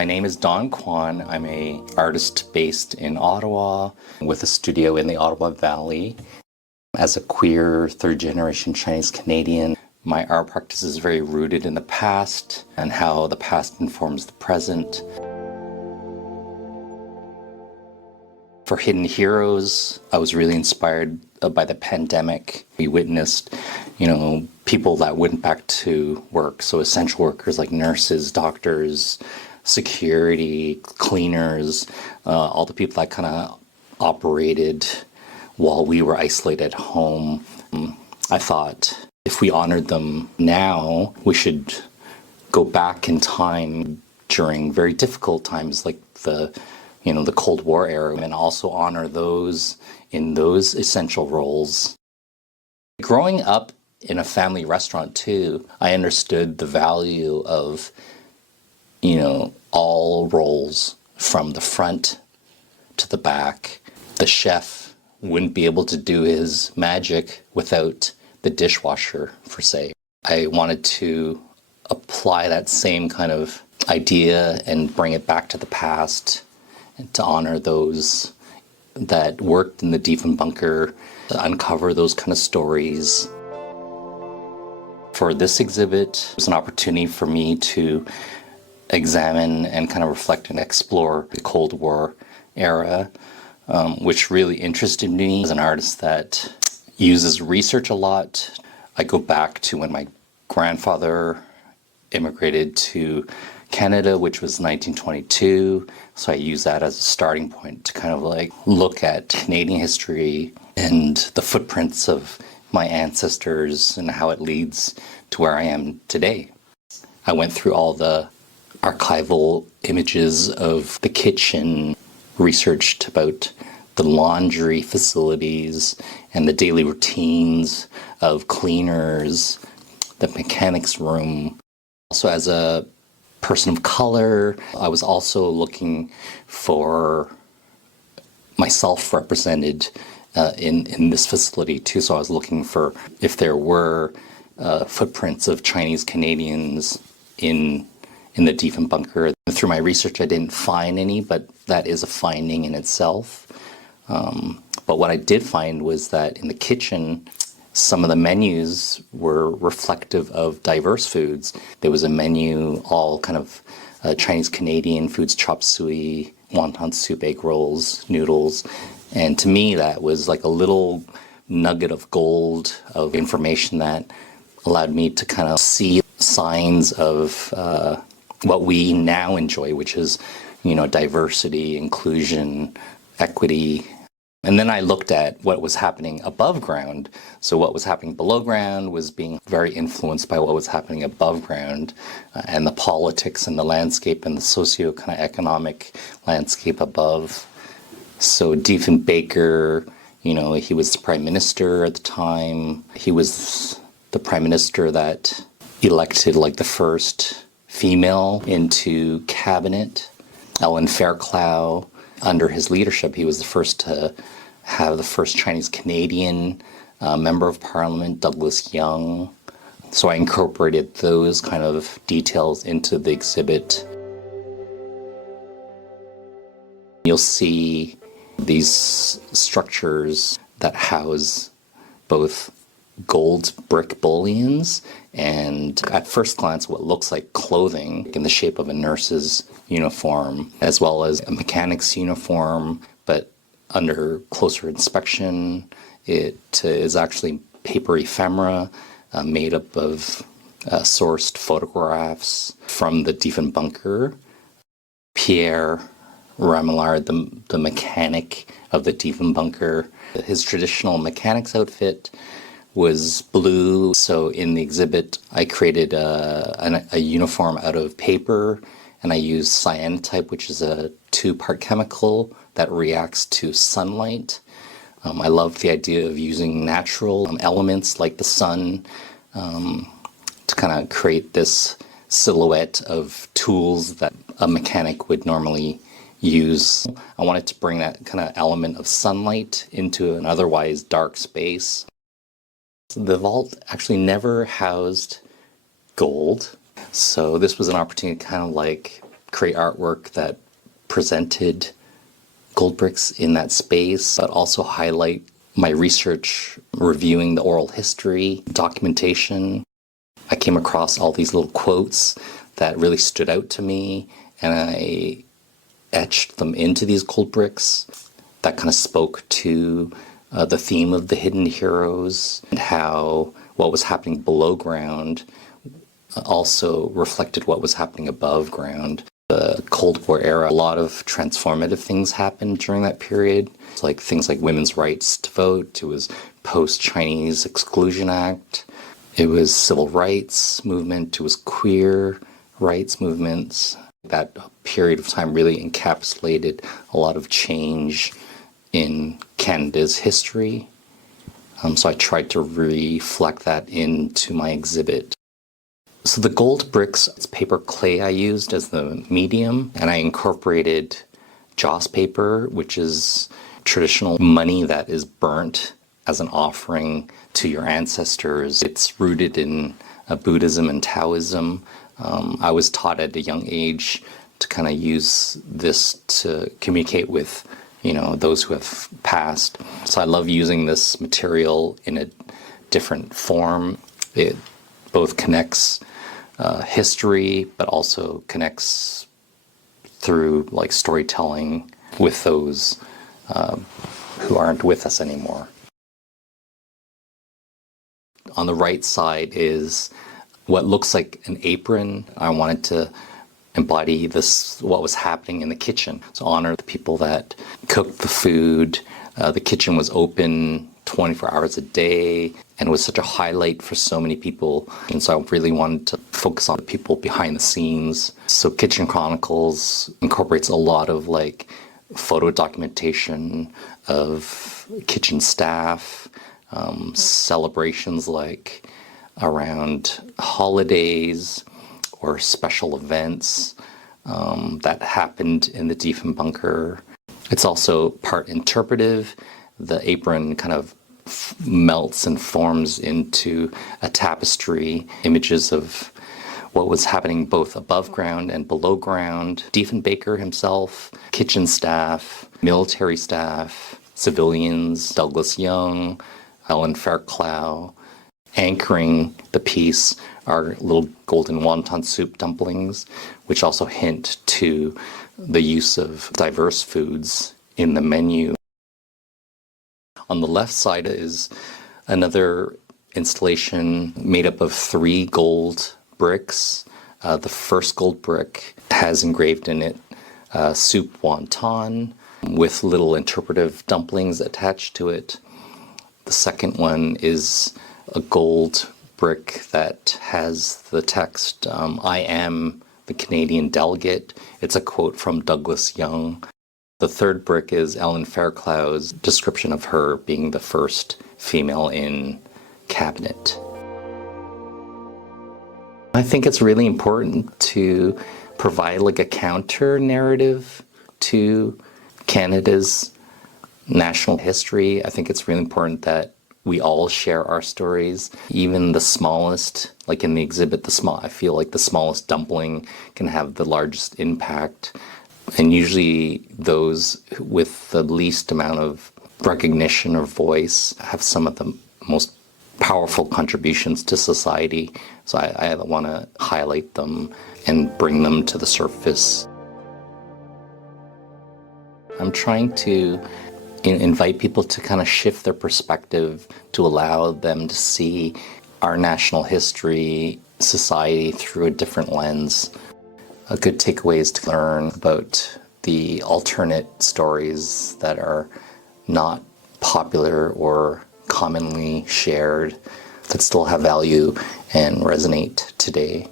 My name is Don Kwan. I'm an artist based in Ottawa with a studio in the Ottawa Valley. As a queer third-generation Chinese Canadian, my art practice is very rooted in the past and how the past informs the present. For Hidden Heroes, I was really inspired by the pandemic. We witnessed, people that went back to work. So essential workers like nurses, doctors, security, cleaners, all the people that kind of operated while we were isolated at home. I thought if we honored them now, we should go back in time during very difficult times like the Cold War era, and also honor those in those essential roles. Growing up in a family restaurant too, I understood the value of, all roles from the front to the back. The chef wouldn't be able to do his magic without the dishwasher, per se. I wanted to apply that same kind of idea and bring it back to the past, and to honor those that worked in the Diefenbunker, to uncover those kind of stories. For this exhibit, it was an opportunity for me to examine and kind of reflect and explore the Cold War era, which really interested me as an artist that uses research a lot. I go back to when my grandfather immigrated to Canada, which was 1922. So I use that as a starting point to kind of look at Canadian history and the footprints of my ancestors and how it leads to where I am today. I went through all the archival images of the kitchen, researched about the laundry facilities and the daily routines of cleaners, the mechanics room. Also, as a person of color, I was also looking for myself represented in this facility too. So I was looking for if there were footprints of Chinese Canadians in the Diefenbunker. Through my research, I didn't find any, but that is a finding in itself. But what I did find was that in the kitchen, some of the menus were reflective of diverse foods. There was a menu, all kind of Chinese Canadian foods, chop suey, wonton soup, egg rolls, noodles. And to me, that was like a little nugget of gold of information that allowed me to kind of see signs of what we now enjoy, which is, diversity, inclusion, equity. And then I looked at what was happening above ground. So what was happening below ground was being very influenced by what was happening above ground, and the politics and the landscape and the socio kind of economic landscape above. So Diefenbunker, he was the prime minister at the time. He was the prime minister that elected the first female into cabinet, Ellen Fairclough. Under his leadership, he was the first to have the first Chinese Canadian member of parliament, Douglas Young. So I incorporated those kind of details into the exhibit. You'll see these structures that house both gold brick bullions and, at first glance, what looks like clothing in the shape of a nurse's uniform, as well as a mechanic's uniform. But under closer inspection, it is actually paper ephemera made up of sourced photographs from the Diefenbunker. Pierre Ramillard, the mechanic of the Diefenbunker, his traditional mechanic's outfit was blue. So in the exhibit, I created a uniform out of paper, and I used cyanotype, which is a 2-part chemical that reacts to sunlight. I love the idea of using natural elements like the sun to kind of create this silhouette of tools that a mechanic would normally use. I wanted to bring that kind of element of sunlight into an otherwise dark space. The vault actually never housed gold, so this was an opportunity to kind of create artwork that presented gold bricks in that space, but also highlight my research, reviewing the oral history, documentation. I came across all these little quotes that really stood out to me, and I etched them into these gold bricks. That kind of spoke to the theme of the hidden heroes and how what was happening below ground also reflected what was happening above ground. The Cold War era, a lot of transformative things happened during that period. It's like things like women's rights to vote. It was post-Chinese Exclusion Act. It was civil rights movement. It was queer rights movements. That period of time really encapsulated a lot of change in Canada's history. So I tried to reflect that into my exhibit. So the gold bricks, it's paper clay I used as the medium, and I incorporated joss paper, which is traditional money that is burnt as an offering to your ancestors. It's rooted in Buddhism and Taoism. I was taught at a young age to kind of use this to communicate with, those who have passed. So I love using this material in a different form. It both connects history, but also connects through like storytelling with those who aren't with us anymore. On the right side is what looks like an apron. I wanted to embody what was happening in the kitchen. So honor the people that cooked the food. The kitchen was open 24 hours a day and was such a highlight for so many people. And so I really wanted to focus on the people behind the scenes. So Kitchen Chronicles incorporates a lot of like photo documentation of kitchen staff, celebrations like around holidays or special events that happened in the Diefenbunker. It's also part interpretive. The apron kind of melts and forms into a tapestry, images of what was happening both above ground and below ground. Diefenbunker himself, kitchen staff, military staff, civilians, Douglas Young, Ellen Fairclough. Anchoring the piece are little golden wonton soup dumplings, which also hint to the use of diverse foods in the menu. On the left side is another installation made up of 3 gold bricks. The first gold brick has engraved in it soup wonton with little interpretive dumplings attached to it. The second one is a gold brick that has the text, "I am the Canadian delegate." It's a quote from Douglas Young. The third brick is Ellen Fairclough's description of her being the first female in cabinet. I think it's really important to provide like a counter narrative to Canada's national history. I think it's really important that we all share our stories, even the smallest, like in the exhibit, I feel like the smallest dumpling can have the largest impact. And usually those with the least amount of recognition or voice have some of the most powerful contributions to society. So I want to highlight them and bring them to the surface. I'm trying to invite people to kind of shift their perspective to allow them to see our national history, society through a different lens. A good takeaway is to learn about the alternate stories that are not popular or commonly shared that still have value and resonate today.